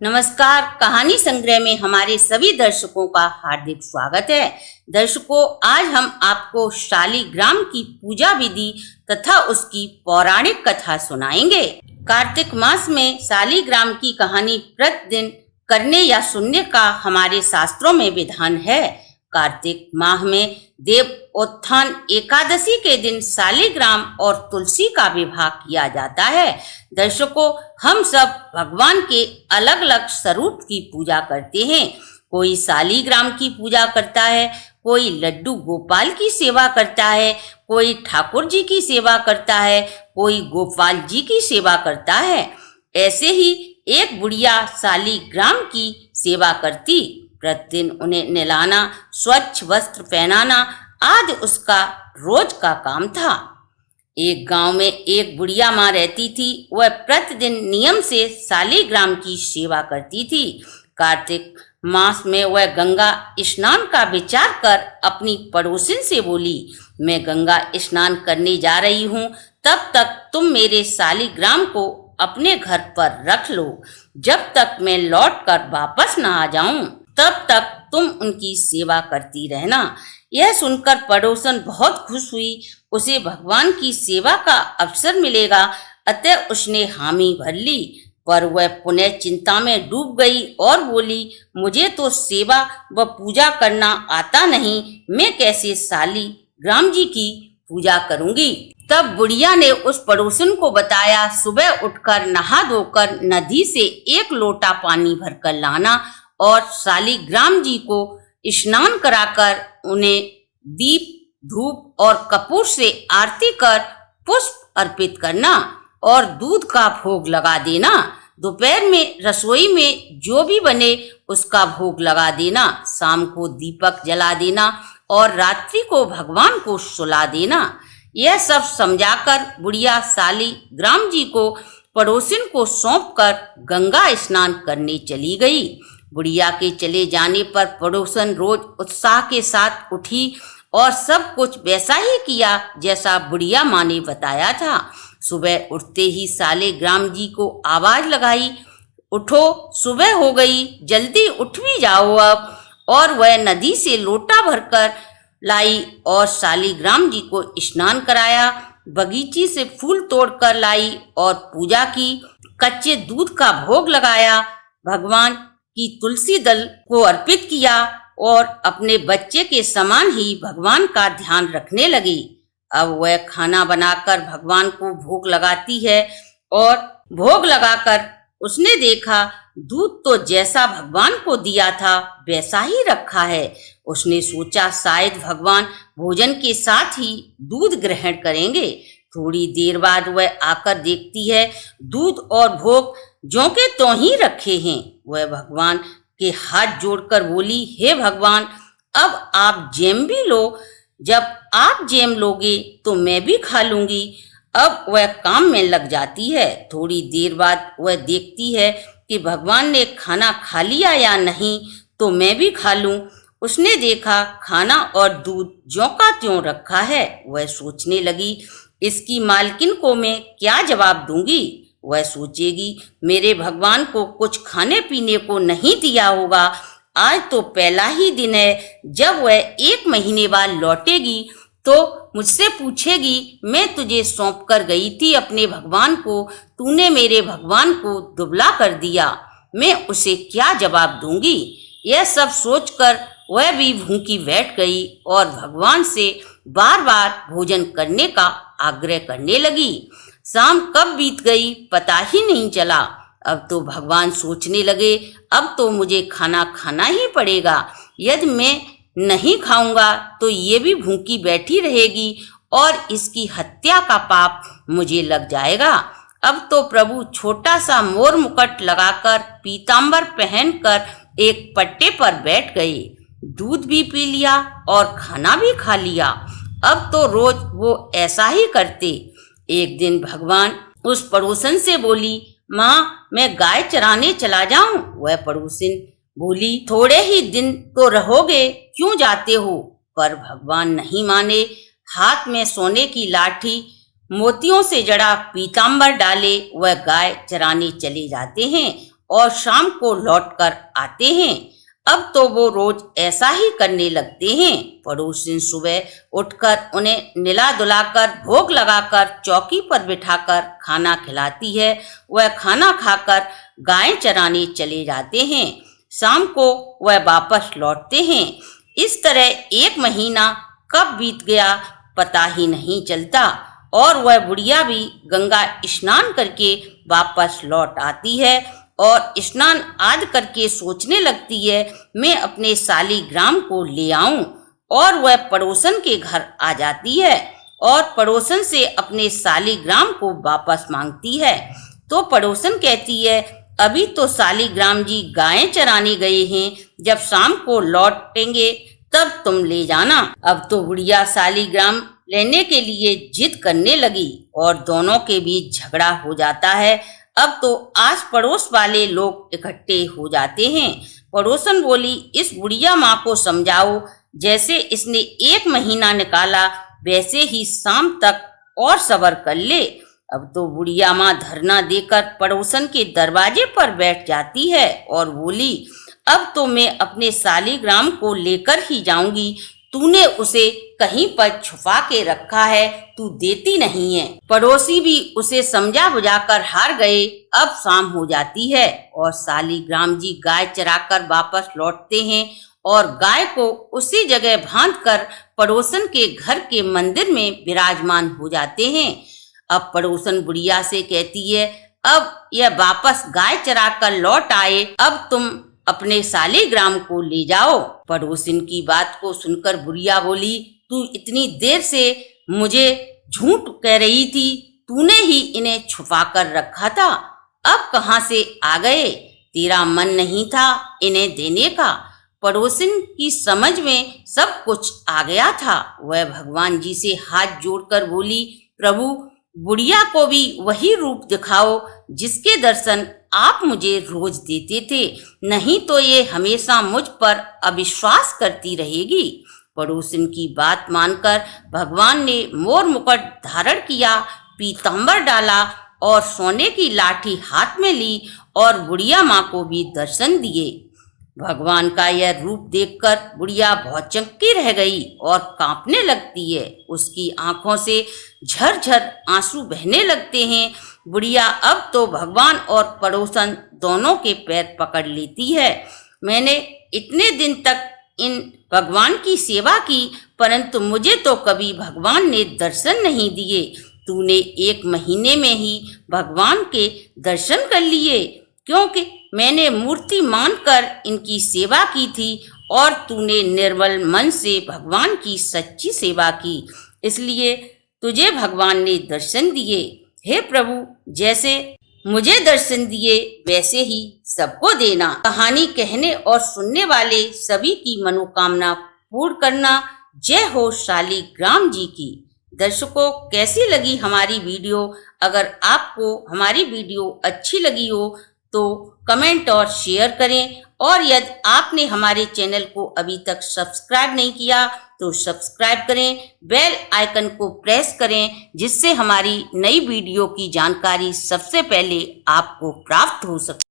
नमस्कार। कहानी संग्रह में हमारे सभी दर्शकों का हार्दिक स्वागत है। दर्शकों, आज हम आपको शालिग्राम की पूजा विधि तथा उसकी पौराणिक कथा सुनाएंगे। कार्तिक मास में शालिग्राम की कहानी प्रतिदिन करने या सुनने का हमारे शास्त्रों में विधान है। कार्तिक माह में देवोत्थान एकादशी के दिन शालिग्राम और तुलसी का विवाह किया जाता है। दर्शकों, हम सब भगवान के अलग अलग स्वरूप की पूजा करते हैं। कोई शालिग्राम की पूजा करता है, कोई लड्डू गोपाल की सेवा करता है, कोई ठाकुर जी की सेवा करता है, कोई गोपाल जी की सेवा करता है। ऐसे ही एक बुढ़िया शालिग्राम की सेवा करती। प्रतिदिन उन्हें नहलाना, स्वच्छ वस्त्र पहनाना आदि उसका रोज का काम था। एक गांव में एक बुढ़िया माँ रहती थी। वह प्रतिदिन नियम से शालिग्राम की सेवा करती थी। कार्तिक मास में वह गंगा स्नान का विचार कर अपनी पड़ोसिन से बोली, मैं गंगा स्नान करने जा रही हूँ, तब तक तुम मेरे शालिग्राम को अपने घर पर रख लो। जब तक मैं लौट कर वापस न आ जाऊं, तब तक तुम उनकी सेवा करती रहना। यह सुनकर पड़ोसन बहुत खुश हुई। उसे भगवान की सेवा का अवसर मिलेगा, अतः उसने हामी भर ली। पर वह पुनः चिंता में डूब गई और बोली, मुझे तो सेवा व पूजा करना आता नहीं, मैं कैसे शालिग्राम जी की पूजा करूंगी। तब बुढ़िया ने उस पड़ोसन को बताया, सुबह उठकर नहा धोकर नदी से एक लोटा पानी भरकर लाना और शालिग्राम जी को स्नान कराकर उन्हें दीप, धूप और कपूर से आरती कर पुष्प अर्पित करना और दूध का भोग लगा देना। दोपहर में रसोई में जो भी बने उसका भोग लगा देना। शाम को दीपक जला देना और रात्रि को भगवान को सुला देना। यह सब समझाकर बुढ़िया शालिग्राम जी को पड़ोसिन को सौंपकर गंगा स्नान करने चली गई। बुढ़िया के चले जाने पर पड़ोसन रोज उत्साह के साथ उठी और सब कुछ वैसा ही किया जैसा बुढ़िया माँ ने बताया था। सुबह उठते ही शालिग्राम जी को आवाज लगाई, उठो, सुबह हो गई, जल्दी उठ भी जाओ अब। और वह नदी से लोटा भरकर लाई और शालिग्राम जी को स्नान कराया। बगीचे से फूल तोड़कर लाई और पूजा की। कच्चे दूध का भोग लगाया। भगवान की तुलसी दल को अर्पित किया और अपने बच्चे के समान ही भगवान का ध्यान रखने लगी। अब वह खाना बनाकर भगवान को भोग लगाती है और भोग लगाकर उसने देखा दूध तो जैसा भगवान को दिया था वैसा ही रखा है। उसने सोचा शायद भगवान भोजन के साथ ही दूध ग्रहण करेंगे। थोड़ी देर बाद वह आकर देखती है दूध और भोग ज्यों के त्यों ही रखे हैं। वह भगवान के हाथ जोड़कर बोली, हे भगवान, अब आप जैम भी लो। जब आप जैम लोगे तो मैं भी खा लूंगी। अब वह काम में लग जाती है। थोड़ी देर बाद वह देखती है कि भगवान ने खाना खा लिया या नहीं, तो मैं भी खा लूं। उसने देखा खाना और दूध ज्यों का त्यों रखा है। वह सोचने लगी, इसकी मालकिन को मैं क्या जवाब दूंगी। वह सोचेगी, मेरे भगवान को कुछ खाने पीने को नहीं दिया होगा। आज तो पहला ही दिन है। जब वह 1 महीने बाद लौटेगी तो मुझसे पूछेगी, मैं तुझे सौंप कर गई थी अपने भगवान को, तूने मेरे भगवान को दुबला कर दिया। मैं उसे क्या जवाब दूंगी। यह सब सोचकर वह भी भूखी बैठ गई और भगवान से बार बार भोजन करने का आग्रह करने लगी। शाम कब बीत गई पता ही नहीं चला। अब तो भगवान सोचने लगे, अब तो मुझे खाना खाना ही पड़ेगा। यदि मैं नहीं खाऊंगा तो ये भी भूखी बैठी रहेगी और इसकी हत्या का पाप मुझे लग जाएगा। अब तो प्रभु छोटा सा मोर मुकुट लगाकर पीतांबर पहनकर एक पट्टे पर बैठ गए। दूध भी पी लिया और खाना भी खा लिया। अब तो रोज वो ऐसा ही करते। एक दिन भगवान उस पड़ोसन से बोली, माँ, मैं गाय चराने चला जाऊं। वह पड़ोसिन बोली, थोड़े ही दिन तो रहोगे, क्यों जाते हो। पर भगवान नहीं माने। हाथ में सोने की लाठी, मोतियों से जड़ा पीतांबर डाले वह गाय चराने चले जाते हैं और शाम को लौटकर आते हैं। अब तो वो रोज ऐसा ही करने लगते हैं। पड़ोसिन सुबह उठकर उन्हें निला धुलाकर भोग लगाकर चौकी पर बिठाकर खाना खिलाती है। वह खाना खाकर गाय चराने चले जाते हैं। शाम को वह वापस लौटते हैं। इस तरह 1 महीना कब बीत गया पता ही नहीं चलता और वह बुढ़िया भी गंगा स्नान करके वापस लौट आती है और स्नान आदि करके सोचने लगती है मैं अपने सालीग्राम को ले आऊं। और वह पड़ोसन के घर आ जाती है और पड़ोसन से अपने सालीग्राम को वापस मांगती है। तो पड़ोसन कहती है अभी तो सालीग्राम जी गायें चराने गए हैं, जब शाम को लौटेंगे तब तुम ले जाना। अब तो बुढ़िया सालीग्राम लेने के लिए जिद करने लगी और दोनों के बीच झगड़ा हो जाता है। अब तो आस पड़ोस वाले लोग इकट्ठे हो जाते हैं। पड़ोसन बोली इस बुढ़िया माँ को समझाओ, जैसे इसने 1 महीना निकाला वैसे ही शाम तक और सब्र कर ले। अब तो बुढ़िया माँ धरना देकर पड़ोसन के दरवाजे पर बैठ जाती है और बोली अब तो मैं अपने सालीग्राम को लेकर ही जाऊंगी। तूने उसे कहीं पर छुपा के रखा है, तू देती नहीं है। पड़ोसी भी उसे समझा बुझाकर हार गए। अब शाम हो जाती है और सालीग्राम जी गाय चराकर वापस लौटते हैं और गाय को उसी जगह बांधकर पड़ोसन के घर के मंदिर में विराजमान हो जाते हैं। अब पड़ोसन बुढ़िया से कहती है अब यह वापस गाय चराकर लौट आए, अब तुम अपने सालीग्राम को ले जाओ। पड़ोसिन की बात को सुनकर बुढ़िया बोली तू इतनी देर से मुझे झूठ कह रही थी, तूने ही इन्हें छुपा कर रखा था, अब कहाँ से आ गए? तेरा मन नहीं था इन्हें देने का। पड़ोसिन की समझ में सब कुछ आ गया था। वह भगवान जी से हाथ जोड़कर बोली प्रभु बुढ़िया को भी वही रूप दिखाओ जिसके दर्शन आप मुझे रोज देते थे, नहीं तो ये हमेशा मुझ पर अविश्वास करती रहेगी। पड़ोसिन की बात मानकर भगवान ने मोर मुकुट धारण किया, पीतांबर डाला और सोने की लाठी हाथ में ली और बुढ़िया माँ को भी दर्शन दिए। भगवान का यह रूप देखकर बुढ़िया बहुत चंकी रह गई और कांपने लगती है। उसकी आंखों से झरझर आंसू बहने लगते हैं। बुढ़िया अब तो भगवान और पड़ोसन दोनों के पैर पकड़ लेती है। मैंने इतने दिन तक इन भगवान की सेवा की, परंतु मुझे तो कभी भगवान ने दर्शन नहीं दिए। तूने 1 महीने में ही भगवान के दर्शन कर लिए, क्योंकि मैंने मूर्ति मानकर इनकी सेवा की थी और तूने निर्मल मन से भगवान की सच्ची सेवा की, इसलिए तुझे भगवान ने दर्शन दिए। हे प्रभु जैसे मुझे दर्शन दिए वैसे ही सबको देना। कहानी कहने और सुनने वाले सभी की मनोकामना पूर्ण करना। जय हो शालीग्राम जी की। दर्शकों कैसी लगी हमारी वीडियो? अगर आपको हमारी वीडियो अच्छी लगी हो तो कमेंट और शेयर करें, और यदि आपने हमारे चैनल को अभी तक सब्सक्राइब नहीं किया तो सब्सक्राइब करें, बेल आइकन को प्रेस करें, जिससे हमारी नई वीडियो की जानकारी सबसे पहले आपको प्राप्त हो सके।